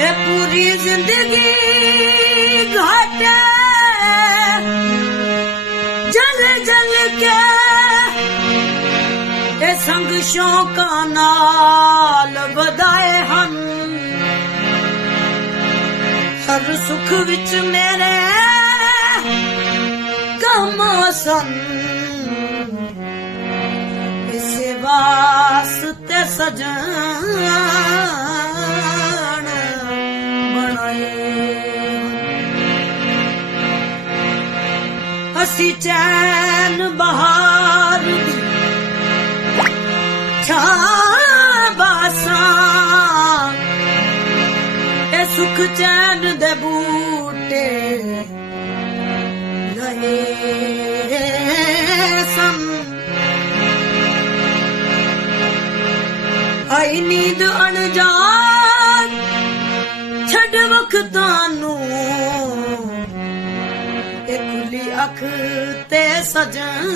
ਇਹ ਪੂਰੀ ਜ਼ਿੰਦਗੀ ਘਾਟ ਜਲ ਜਲ ਕੇ ਇਹ ਸੰਗ ਸ਼ੌਕਾਂ ਨਾਲ ਵਧਾਏ ਹਨ। ਹਰ ਸੁਖ ਵਿੱਚ ਮੇਰੇ ਕਮ ਸਨ। ਇਸੇ ਤੇ ਸਜਣ ਬਣਾਏ। ਅਸੀਂ ਚੈਨ ਬਹਾਰ ਦੀ ਛਾਬਾਸਾਂ ਇਹ ਸੁਖ ਚੈਨ ਦੇ ਬੂਟੇ ਲਏ। ਆਈ ਨੀਂਦ ਅਣਜਾਨ ਛੱਡ ਵਕਤਾਂ ਨੂੰ। ਇਹ ਖੁੱਲੀ ਅੱਖ ਤੇ ਸਜਣ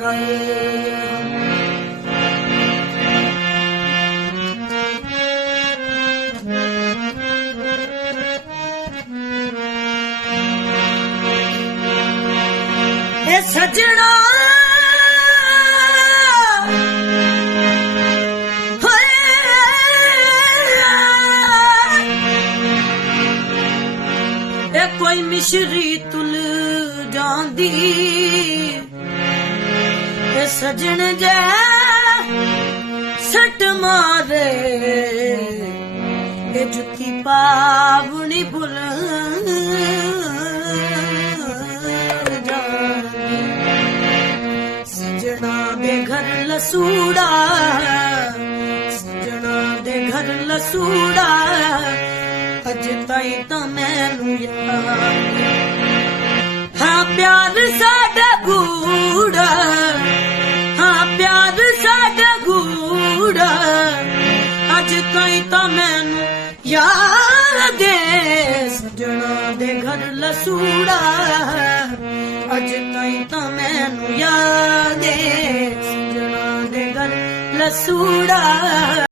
ਰਹੇ ਇਹ ਸਜਣਾ ਹੋਏ ਮਿਸ਼ਰੀ ਤੁਲ ਜਾਂਦੀ ਇਹ ਸਜਣ ਜੈ ਸੱਟ ਮਾਰੇ ਇਹ ਜੁੱਤੀ ਪਾਵਣੀ ਭੁੱਲ ਜਾਂਦੀ ਸਜਣਾ ਦੇ ਘਰ ਲਸੂੜਾ ਸਜਣਾ ਦੇ ਘਰ ਲਸੂੜਾ ਅਜ ਤਾਈ ਤਾਂ ਮੈਨੂੰ ਯਾਦ ਹਾਂ। ਪਿਆਰ ਸਾਡਾ ਗੂੜਾ ਹਾਂ। ਪਿਆਰ ਸਾਡਾ ਗੂੜਾ ਅੱਜ ਤਾਈ ਤਾਂ ਮੈਨੂੰ ਯਾਦ ਦੇ ਸਜਣਾ ਦੇ ਘਰ ਲਸੂੜਾ ਅੱਜ ਤਾਈ ਤਾਂ ਮੈਨੂੰ ਯਾਦ ਦੇ ਸਜਣਾ ਦੇ ਘਰ ਲਸੂੜਾ